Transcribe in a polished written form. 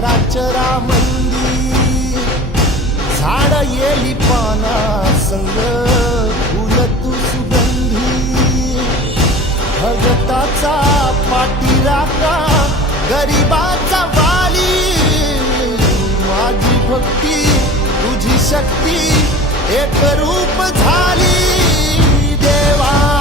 चराचरा मंदी झाड येली पाना संग फुल तू सुगंधी भगताचा पाठीराखा गरिबाचा वाली माझी भक्ती तुझी शक्ती एक रूप झाली देवा।